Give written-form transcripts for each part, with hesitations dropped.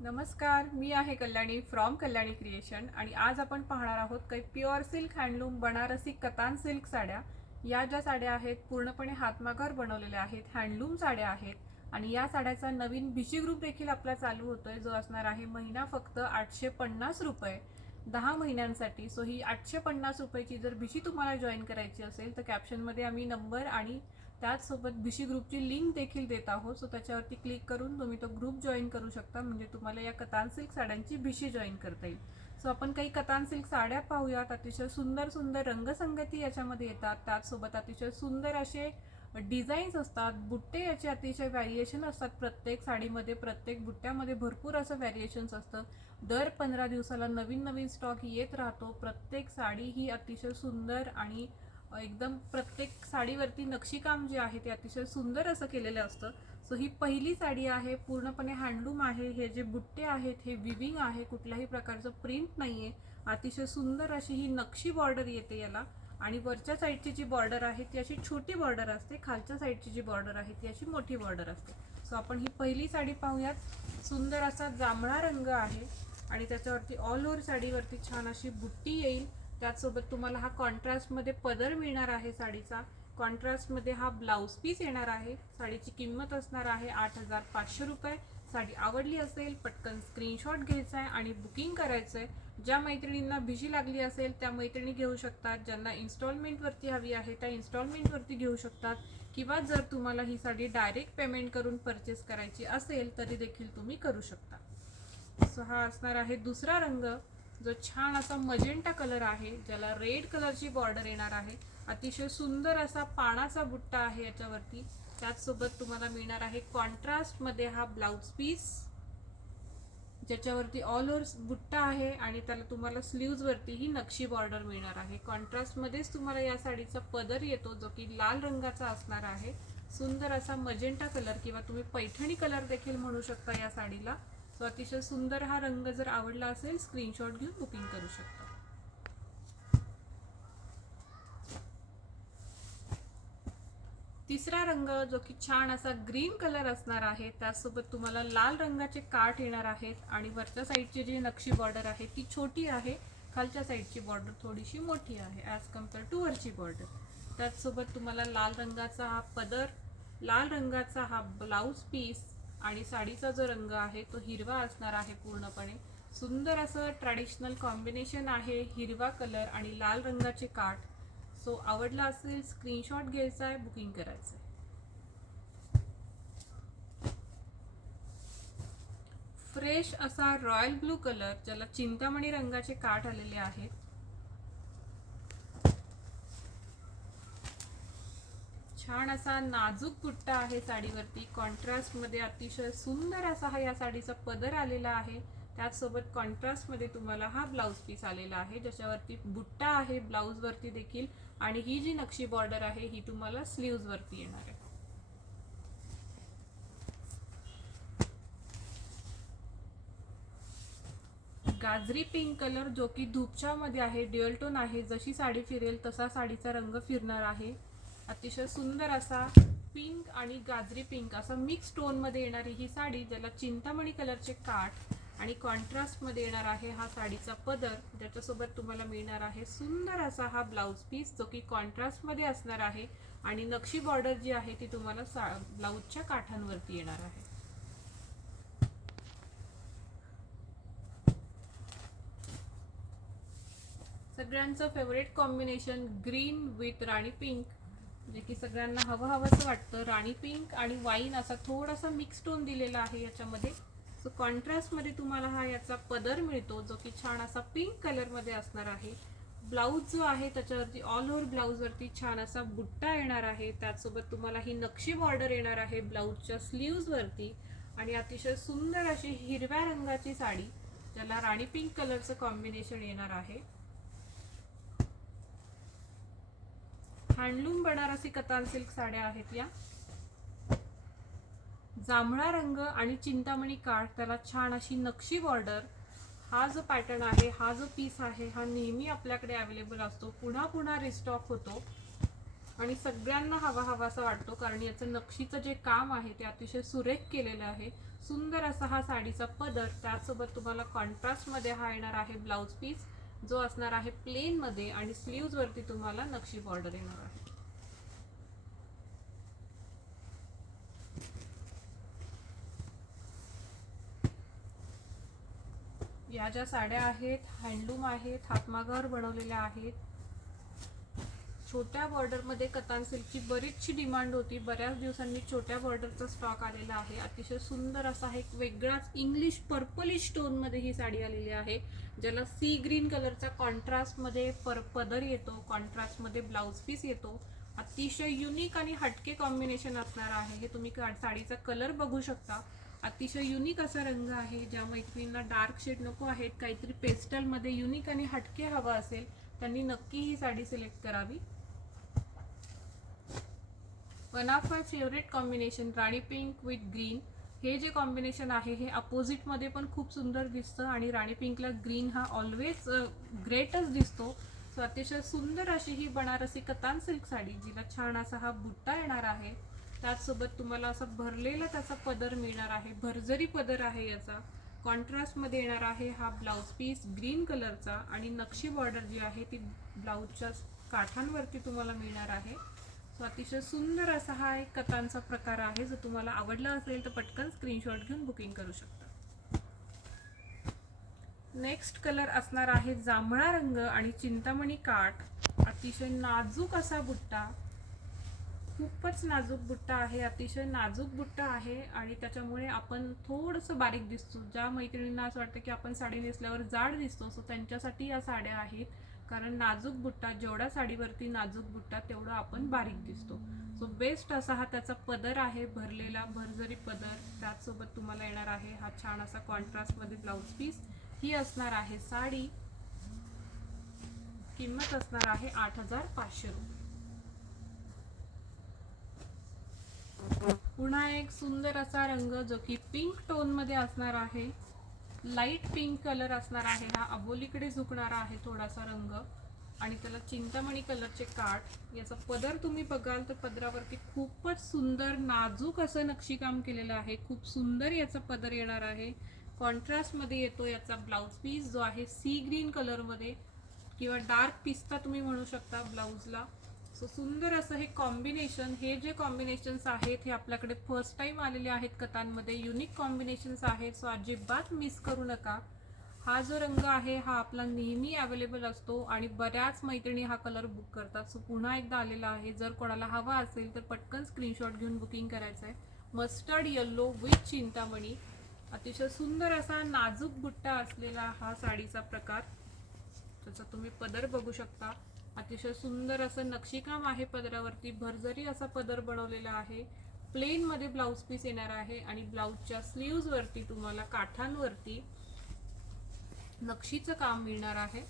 नमस्कार, मी आहे Kalyani from Kalyani creation आणि आज आपण पाहणार आहोत काही pure silk handloom Banarasi katan silk साड्या. या ज्या साड्या आहेत पूर्णपणे हातमागावर बनवलेल्या आहेत, हँडलूम साड्या आहेत आणि या साड्याचा नवीन भिशी ग्रुप देखील आपला चालू होतोय, जो असणार आहे महिना फक्त 850 रुपये 10 महिन्यांसाठी. सो ही 850 रुपयाची जर भिशी तुम्हाला जॉईन करायची असेल तर कॅप्शनमध्ये आम्ही नंबर आणि त्याचसोबत भिशी ग्रुपची लिंक देखील देत आहोत. सो त्याच्यावरती क्लिक करून तुम्ही तो ग्रुप जॉईन करू शकता, म्हणजे तुम्हाला या कतान सिल्क साड्यांची भिशी जॉईन करता येईल. सो आपण काही कतान सिल्क साड्या पाहूयात. अतिशय सुंदर सुंदर रंगसंगती याच्यामध्ये येतात. त्याचसोबत अतिशय सुंदर असे डिझाईन्स असतात. बुट्टे याचे अतिशय व्हॅरिएशन असतात. प्रत्येक साडीमध्ये प्रत्येक बुट्ट्यामध्ये भरपूर असं व्हॅरिएशन्स असतं. दर 15 दिवसाला नवीन नवीन स्टॉक येत राहतो. प्रत्येक साडी ही अतिशय सुंदर आणि एकदम प्रत्येक साडीवरती नक्षीकाम जे आहे ते अतिशय सुंदर असं केलेलं असतं. सो ही पहिली साडी आहे, पूर्णपणे हँडलूम आहे. हे जे बुट्टे आहेत हे विविंग आहे, कुठल्याही प्रकारचं प्रिंट नाही आहे. अतिशय सुंदर अशी ही नक्षी बॉर्डर येते याला आणि वरच्या साईडची जी बॉर्डर आहे ती अशी छोटी बॉर्डर असते, खालच्या साईडची जी बॉर्डर आहे ती अशी मोठी बॉर्डर असते. सो आपण ही पहिली साडी पाहूयात. सुंदर असा जांभळा रंग आहे आणि त्याच्यावरती ऑल ओव्हर साडीवरती छान अशी बुट्टी येईल. त्याचसोबत तुम्हाला हा कॉन्ट्रास्टमध्ये पदर मिळणार आहे साडीचा. कॉन्ट्रास्टमध्ये हा ब्लाऊज पीस येणार आहे. साडीची किंमत असणार आहे 8500 रुपये. साडी आवडली असेल पटकन स्क्रीनशॉट घ्यायचा आहे आणि बुकिंग करायचं आहे. ज्या मैत्रिणींना भिशी लागली असेल त्या मैत्रिणी घेऊ शकतात. ज्यांना इन्स्टॉलमेंटवरती हवी आहे त्या इन्स्टॉलमेंटवरती घेऊ शकतात, किंवा जर तुम्हाला ही साडी डायरेक्ट पेमेंट करून परचेस करायची असेल तरी देखील तुम्ही करू शकता. सो हा असणार आहे दुसरा रंग, जो छान असा मजेंटा कलर आहे, ज्याला रेड कलरची बॉर्डर येणार आहे. अतिशय सुंदर असा पानाचा बुट्टा आहे याच्यावरती. त्याचसोबत तुम्हाला मिळणार आहे कॉन्ट्रास्टमध्ये हा ब्लाऊज पीस, ज्याच्यावरती ऑल ओव्हर बुट्टा आहे आणि त्याला तुम्हाला स्लीव्जवरती ही नक्षी बॉर्डर मिळणार आहे. कॉन्ट्रास्टमध्येच तुम्हाला या साडीचा पदर येतो, जो की लाल रंगाचा असणार आहे. सुंदर असा मजेंटा कलर किंवा तुम्ही पैठणी कलर देखील म्हणू शकता या साडीला. सो अतिशय सुंदर हा रंग जर आवडला असेल स्क्रीनशॉट घेऊन बुकिंग करू शकता. तिसरा रंग, जो की छान असा ग्रीन कलर असणार आहे, त्यासोबत तुम्हाला लाल रंगाचे काठ येणार आहेत आणि वरच्या साईडची जी नक्षी बॉर्डर आहे ती छोटी आहे, खालच्या साईडची बॉर्डर थोडीशी मोठी आहे ॲज कम्पेअर टू वरची बॉर्डर. त्याचसोबत तुम्हाला लाल रंगाचा हा पदर, लाल रंगाचा हा ब्लाऊज पीस आणि साडीचा जो रंग आहे तो हिरवा असणार आहे. पूर्णपणे सुंदर असं ट्रॅडिशनल कॉम्बिनेशन आहे, हिरवा कलर आणि लाल रंगाचे काठ. सो आवडला असेल स्क्रीनशॉट घ्यायचा आहे, बुकिंग करायचं आहे. फ्रेश असा रॉयल ब्लू कलर, ज्याला चिंतामणी रंगाचे काठ आलेले आहेत. छान असा नाजूक बुट्टा आहे साडीवरती. कॉन्ट्रास्टमध्ये अतिशय सुंदर असा हा या साडीचा पदर आलेला आहे. त्याचसोबत कॉन्ट्रास्टमध्ये तुम्हाला हा ब्लाऊज पीस आलेला आहे, ज्याच्यावरती बुट्टा आहे ब्लाऊजवरती देखील, आणि ही जी नक्षी बॉर्डर आहे ही तुम्हाला स्लीव्जवरती येणार आहे. गाजरी पिंक कलर, जो की धूपच्यामध्ये आहे, ड्युअल टोन आहे. जशी साडी फिरेल तसा साडीचा रंग फिरणार आहे. अतिशय सुंदर असा पिंक आणि गाजरी पिंक असा मिक्स टोनमध्ये येणारी ही साडी, ज्याला चिंतामणी कलरचे काठ आणि कॉन्ट्रास्टमध्ये येणार आहे हा साडीचा पदर, ज्याच्यासोबत तुम्हाला मिळणार आहे सुंदर असा हा ब्लाऊज पीस, जो की कॉन्ट्रास्टमध्ये असणार आहे आणि नक्षी बॉर्डर जी आहे ती तुम्हाला ब्लाऊजच्या काठांवरती येणार आहे. सगळ्यांचं favourite combination green with Rani pink, जे की सगळ्यांना हवं हवंसं वाटतं. राणी पिंक आणि वाईन असा थोडासा मिक्स टोन दिलेला आहे याच्यामध्ये. सो कॉन्ट्रास्टमध्ये तुम्हाला हा याचा पदर मिळतो, जो की छान असा पिंक कलरमध्ये असणार आहे. ब्लाऊज जो आहे त्याच्यावरती ऑल ओव्हर ब्लाऊजवरती छान असा बुट्टा येणार आहे. त्याचसोबत तुम्हाला ही नक्षी बॉर्डर येणार आहे ब्लाऊजच्या स्लीव्जवरती आणि अतिशय सुंदर अशी हिरव्या रंगाची साडी, ज्याला राणी पिंक कलरचं कॉम्बिनेशन येणार आहे. हँडलूम बनारसी कतान सिल्क साड्या आहेत या. जांभळा रंग आणि चिंतामणी काठ, त्याला छान अशी नक्षी बॉर्डर. हा जो पॅटर्न आहे, हा जो पीस आहे, हा नेहमी आपल्याकडे अवेलेबल असतो, पुन्हा पुन्हा रिस्टॉक होतो आणि सगळ्यांना हवा हवासा वाटतो, कारण याचं नक्षीचं जे काम आहे ते अतिशय सुरेख केलेलं आहे. सुंदर असा हा साडीचा पदर, त्यासोबत तुम्हाला कॉन्ट्रास्ट मध्ये हा येणार आहे ब्लाउज पीस, जो असणार आहे प्लेन मध्ये आणि स्लीव्ज वरती तुम्हाला नक्षी बॉर्डर येणार आहे. या ज्या साड्या आहेत हँडलूम आहेत, हातमागावर बनवलेल्या आहेत. छोट्या बॉर्डर मध्ये कतान सिल्कची बरीचशी डिमांड होती. बऱ्याच दिवसांनी छोट्या बॉर्डरचा स्टॉक आलेला आहे. अतिशय सुंदर असा एक वेगळाच इंग्लिश पर्पलिश टोन मध्ये ही साडी आलेली आहे, ज्याला सी ग्रीन कलरचा कॉन्ट्रास्ट मध्ये पदर येतो, कॉन्ट्रास्ट मध्ये ब्लाउज पीस येतो. अतिशय युनिक आणि हटके कॉम्बिनेशन असणार आहे. हे तुम्ही साडीचा कलर बघू शकता. अतिशय युनिक असा रंग आहे. ज्या मैत्रिणींना डार्क शेड नको आहेत, काहीतरी पेस्टल मध्ये युनिक आणि हटके हवा असेल, त्यांनी नक्की ही साडी सिलेक्ट करावी. One of my favourite combination Rani pink with green. हे जे कॉम्बिनेशन आहे हे अपोजिट मध्ये पण खूप सुंदर दिसतं आणि राणी पिंकला ग्रीन हा ऑलवेज ग्रेटच दिसतो. सो अतिशय सुंदर अशी ही बनारसी कतान सिल्क साडी, जिला छान असा हा बुट्टा येणार आहे. त्याचसोबत तुम्हाला असा भरलेला त्याचा पदर मिळणार आहे, भरजरी पदर आहे याचा. कॉन्ट्रास्ट मध्ये येणार आहे हा ब्लाउज पीस ग्रीन कलरचा आणि नक्षी बॉर्डर जी आहे ती ब्लाउजच्या काठांवरती तुम्हाला मिळणार आहे. सो अतिशय सुंदर असा हा एक कतांचा प्रकार आहे. जर तुम्हाला आवडला असेल तर पटकन स्क्रीनशॉट घेऊन बुकिंग करू शकता. नेक्स्ट कलर असणार आहे जांभळा रंग आणि चिंतामणी काठ. अतिशय नाजूक असा बुट्टा, खूपच नाजूक बुट्टा आहे, अतिशय नाजूक बुट्टा आहे आणि त्याच्यामुळे आपण थोडंसं बारीक दिसतो. ज्या मैत्रिणींना असं वाटतं की आपण साडी नेसल्यावर जाड दिसतो, सो त्यांच्यासाठी या साड्या आहेत. कारण नाजूक बुट्टा, जेवढा साडीवरती नाजूक बुट्टा तेवढा आपण बारीक दिसतो. सो बेस्ट असा हा त्याचा पदर आहे, भरलेला भरजरी पदर. त्याचसोबत तुम्हाला येणार आहे हा छान असा कॉन्ट्रास्ट मध्ये ब्लाउज पीस. ही असणार आहे साडी. किंमत असणार आहे 8,500 रुपये. पुन्हा एक सुंदर असा रंग जो की पिंक टोन मध्ये असणार आहे. लाईट पिंक कलर असणार आहे. हा अबोलीकडे झुकणारा आहे थोडासा रंग आणि त्याला चिंतामणी कलरचे काठ. याचा पदर तुम्ही बघाल तर पदरावरती खूपच सुंदर नाजूक असं नक्षीकाम केलेलं आहे. खूप सुंदर याचा पदर येणार आहे. कॉन्ट्रास्ट मध्ये येतो याचा ब्लाउज पीस, जो आहे सी ग्रीन कलर मध्ये किंवा डार्क पिस्ता तुम्ही म्हणू शकता ब्लाउजला. सो सुंदर असं हे कॉम्बिनेशन. हे जे कॉम्बिनेशन्स आहेत हे आपल्याकडे फर्स्ट टाइम आलेले आहेत कतांमध्ये. युनिक कॉम्बिनेशन्स आहेत, सो अजिबात मिस करू नका. हा जो रंग आहे हा आपला नेहमी अवेलेबल असतो आणि बऱ्याच मैत्रिणी हा कलर बुक करतात. सो पुन्हा एकदा आलेला आहे. जर कोणाला हवा असेल तर पटकन स्क्रीनशॉट घेऊन बुकिंग करायचं आहे. Mustard yellow with Chintamani. अतिशय सुंदर असा नाजूक बुट्टा असलेला हा साडीचा प्रकार. त्याचा तुम्ही पदर बघू शकता. अतिशय सुंदर असं नक्षीकाम आहे पदरावरती. भरजरी असा पदर बनवलेला आहे. प्लेन मध्ये ब्लाउज पीस येणार आहे आणि ब्लाउजच्या स्लीव्ज वरती तुम्हाला काठांवरती नक्षीचं काम मिळणार आहे.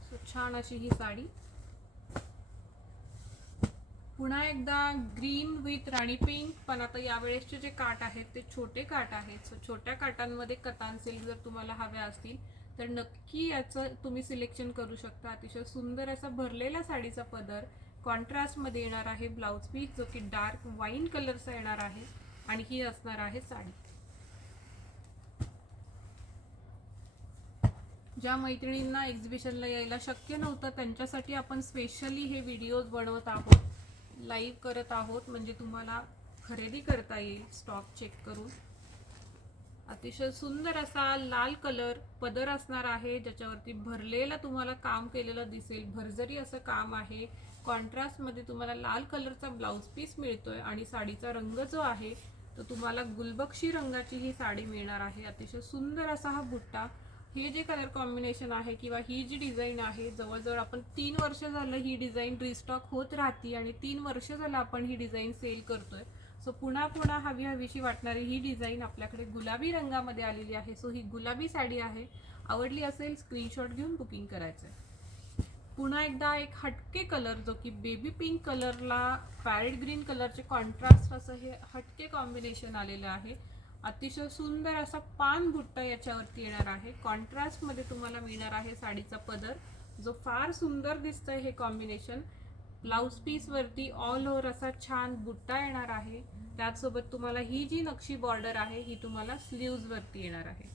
सो छान अशी ही साडी. पुन्हा एकदा ग्रीन विथ राणी पिंक, पण आता यावेळेसचे जे काठ आहेत ते छोटे काठ आहेत. सो छोट्या काठांमध्ये कतान सिल्क जर तुम्हाला हव्या असतील तर नक्की याचं तुम्ही सिलेक्शन करू शकता. अतिशय सुंदर असा भरलेला साडीचा पदर. कॉन्ट्रास्ट मध्ये येणार आहे ब्लाउज पीस, जो की डार्क वाईन कलरचा येणार आहे आणि ही असणार आहे साडी. ज्या मैत्रिणींना एक्झिबिशनला यायला शक्य नव्हतं त्यांच्यासाठी आपण स्पेशली हे व्हिडिओज बनवत आहोत, लाईव्ह करत आहोत, म्हणजे तुम्हाला खरेदी करता येईल स्टॉक चेक करून. अतिशय सुंदर असा लाल कलर पदर असणार आहे, ज्याच्यावरती भरलेला तुम्हाला काम केलेलं दिसेल. भरजरी असं काम आहे. कॉन्ट्रास्ट मध्ये तुम्हाला लाल कलरचा ब्लाउज पीस मिळतोय आणि साडीचा रंग जो आहे तो तुम्हाला गुलबक्षी रंगाची ही साडी मिळणार आहे. अतिशय सुंदर असा हा बुट्टा. हे जे कलर कॉम्बिनेशन आहे किंवा ही जी डिझाईन आहे, जवळजवळ आपण 3 वर्ष झालं ही डिझाईन रिस्टॉक होत राहते आणि 3 वर्ष झालं आपण ही डिझाईन सेल करतोय. सो पुन्हा पुन्हा हवीशी वाटणारी ही डिझाईन आपल्याकडे गुलाबी रंगामध्ये आलेली आहे. सो ही गुलाबी साडी आहे. आवडली असेल स्क्रीनशॉट घेऊन बुकिंग करायचं आहे. पुन्हा एकदा एक हटके कलर, जो की बेबी पिंक कलरला पॅरेट ग्रीन कलरचे कॉन्ट्रास्ट असं हे हटके कॉम्बिनेशन आलेलं आहे. अतिशय सुंदर असा पान बुट्टा याच्यावरती येणार आहे. कॉन्ट्रास्ट मध्ये तुम्हाला मिळणार आहे साडीचा पदर, जो फार सुंदर दिसतोय हे कॉम्बिनेशन. ब्लाउज पीस वरती ऑल ओव्हर असा छान बुट्टा येणार आहे. त्याचसोबत तुम्हाला ही जी नक्षी बॉर्डर आहे ही तुम्हाला स्लीव्ज वरती येणार आहे.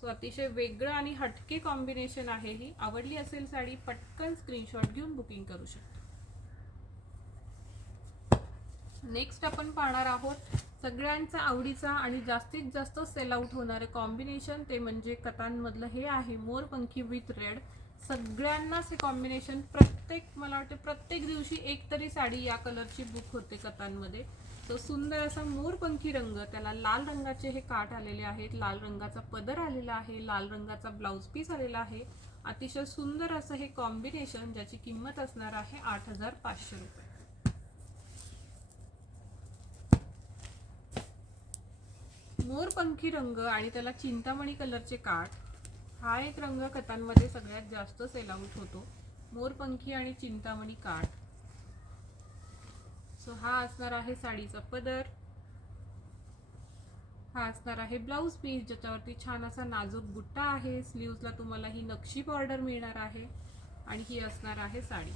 सो अतिशय वेगळं आणि हटके कॉम्बिनेशन आहे. ही आवडली असेल साडी पटकन स्क्रीनशॉट घेऊन बुकिंग करू शकता. नेक्स्ट आपण पाहणार आहोत सगळ्यांचा आवडीचा आणि जास्तीत जास्त सेल आउट होणारे कॉम्बिनेशन, ते म्हणजे कतांमधलं हे आहे मोरपंखी विथ रेड. सगळ्यांनाच हे कॉम्बिनेशन मला वाटते प्रत्येक दिवशी एक तरी साडी या कलरची बुक होते कतांमध्ये. तो सुंदर असा मोरपंखी रंग, त्याला लाल रंगाचे हे काठ आलेले आहेत, लाल रंगाचा पदर आलेला आहे, लाल रंगाचा ब्लाउज पीस आलेला आहे. अतिशय सुंदर असं हे कॉम्बिनेशन, ज्याची किंमत असणार आहे 8,500 रुपये. मोरपंखी रंग आणि त्याला चिंतामणी कलरचे काठ, हा एक रंग कतांमध्ये सगळ्यात जास्त सेल आउट होतो. मोरपंखी आणि चिंतामणी काठ. सो हा असणार आहे साडीचा पदर. हा असणार आहे ब्लाउज पीस, ज्याच्यावरती छान असा नाजूक बुट्टा आहे. स्लीव्जला तुम्हाला ही नक्षी बॉर्डर मिळणार आहे आणि ही असणार आहे साडी.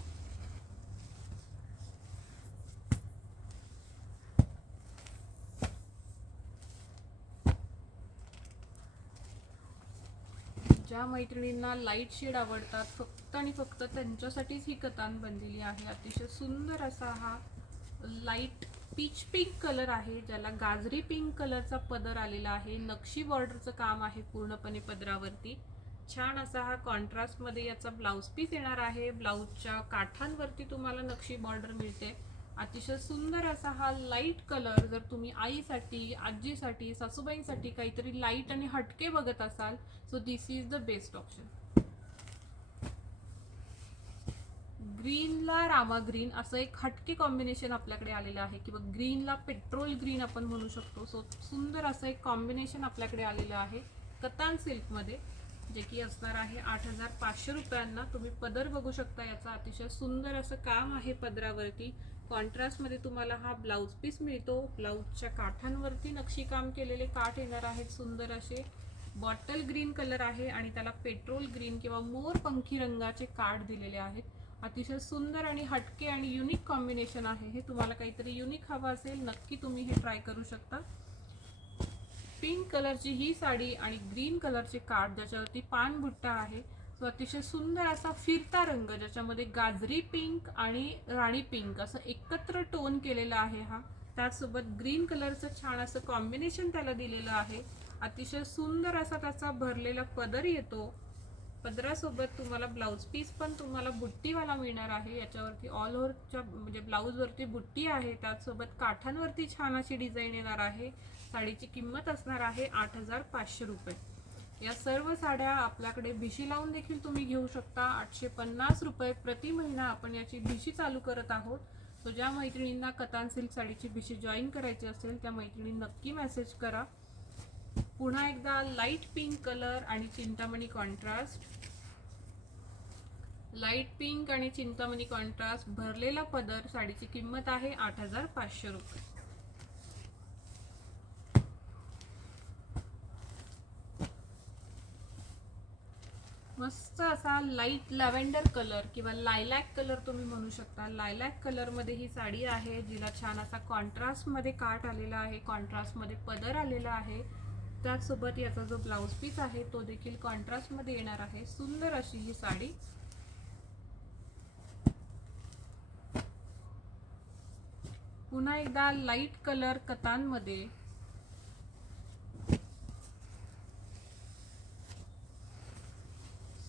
ज्या मैत्रिणींना लाईट शेड आवडतात फक्त आणि फक्त त्यांच्यासाठीच ही कतान बनलेली आहे. अतिशय सुंदर असा हा लाईट पीच पिंक कलर आहे, ज्याला गाजरी पिंक कलरचा पदर आलेला आहे. नक्षी बॉर्डरचं काम आहे पूर्णपणे पदरावरती. छान असा हा कॉन्ट्रास्ट मध्ये याचा ब्लाउज पीस येणार आहे. ब्लाउजच्या काठांवरती तुम्हाला नक्षी बॉर्डर मिळते. अतिशय सुंदर असा हा लाईट कलर. जर तुम्ही आईसाठी, आजीसाठी, सासूबाईंसाठी काहीतरी लाईट आणि हटके बघत असाल, so this is the best option. ग्रीनला रामा ग्रीन असं एक हटके कॉम्बिनेशन आपल्याकडे आलेलं आहे, किंवा ग्रीनला पेट्रोल ग्रीन आपण म्हणू शकतो. सो सुंदर असं एक कॉम्बिनेशन आपल्याकडे आलेलं आहे कतान सिल्कमध्ये, जे की असणार आहे 8,500 रुपयांना. तुम्ही पदर बघू शकता, याचा अतिशय सुंदर असं काम आहे पदरावरती. कॉन्ट्रास्टमध्ये तुम्हाला हा ब्लाउज पीस मिळतो. ब्लाउजच्या काठांवरती नक्षीकाम केलेले काठ येणार आहेत सुंदर असे. बॉटल ग्रीन कलर आहे आणि त्याला पेट्रोल ग्रीन किंवा मोरपंखी रंगाचे काठ दिलेले आहेत. अतिशय सुंदर आणि हटके आणि युनिक कॉम्बिनेशन आहे हे. तुम्हाला काहीतरी युनिक हवं असेल नक्की तुम्ही हे ट्राय करू शकता. पिंक कलरची ही साडी आणि ग्रीन कलरचे काठ, ज्याच्यावरती पान बुट्टा आहे. सो अतिशय सुंदर असा फिरता रंग, ज्याच्यामध्ये गाजरी पिंक आणि राणी पिंक असं एकत्र टोन केलेला आहे हा. त्याचसोबत ग्रीन कलरचं छान असं कॉम्बिनेशन त्याला दिलेलं आहे. अतिशय सुंदर असा त्याचा भरलेला पदर येतो. पदरासोबत तुम्हाला ब्लाउज पीस पण तुम्हाला बुट्टीवाला मिळणार आहे. याच्यावरती ऑल ओव्हरच्या म्हणजे ब्लाउजवरती बुट्टी आहे, त्याचसोबत काठांवरती छान अशी डिझाईन येणार आहे. साडीची किंमत असणार आहे 8,500 रुपये. या सर्व साड्या आपल्याकडे भिशी लावून देखील तुम्ही घेऊ शकता. 850 रुपये प्रति महिना आपण याची भिशी चालू करत आहोत. सो ज्या मैत्रिणींना कतान सिल्क साडीची भिशी जॉईन करायची असेल त्या मैत्रिणी नक्की मेसेज करा. पुन्हा एकदा लाईट पिंक कलर आणि चिंतामणी कॉन्ट्रास्ट, लाईट पिंक आणि चिंतामणी कॉन्ट्रास्ट भरलेला पदर. साडीची किंमत आहे 8,500 रुपये. मस्त असा लाईट लॅव्हेंडर कलर किंवा लायलॅक कलर तुम्ही म्हणू शकता. लायलॅक कलर मध्ये ही साडी आहे, जिला छान असा कॉन्ट्रास्ट मध्ये काठ आलेला आहे, कॉन्ट्रास्ट मध्ये पदर आलेला आहे. त्याचसोबत याचा जो ब्लाउज पीस आहे तो देखील कॉन्ट्रास्ट मध्ये येणार आहे. सुंदर अशी ही साडी. पुन्हा एकदा लाईट कलर कतांमध्ये.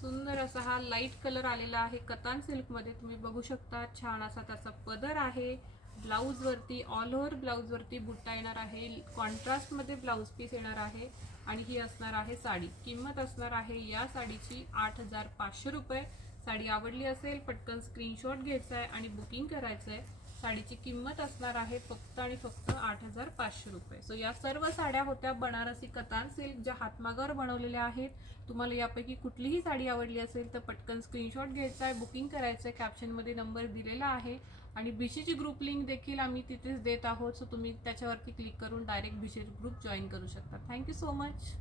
सुंदर असा हा लाईट कलर आलेला आहे कतान सिल्क मध्ये. तुम्ही बघू शकता छान असा त्याचा पदर आहे. ब्लाउज वरती ऑल ओव्हर ब्लाउज वरती बुट्टा येणार आहे. कॉन्ट्रास्ट मध्ये ब्लाउज पीस येणार आहे आणि ही असणार आहे साडी. किंमत असणार आहे या साडीची 8,500 रुपये. साडी आवडली असेल पटकन स्क्रीनशॉट घ्यायचा आहे आणि बुकिंग करायचं आहे. साडीची किंमत असणार आहे फक्त आणि फक्त 8,500 रुपये. सो या सर्व साड्या होत्या बनारसी कतान सिल्क, ज्या हातमागावर बनवलेल्या आहेत. तुम्हाला यापैकी कुठलीही साडी आवडली असेल तर पटकन स्क्रीनशॉट घ्यायचा आहे, बुकिंग करायचं आहे. कॅप्शनमध्ये नंबर दिलेला आहे आणि भिशीची ग्रुप लिंक देखील आम्ही तिथेच देत आहोत. सो तुम्ही त्याच्यावरती क्लिक करून डायरेक्ट भिशी ग्रुप जॉईन करू शकता. Thank you so much.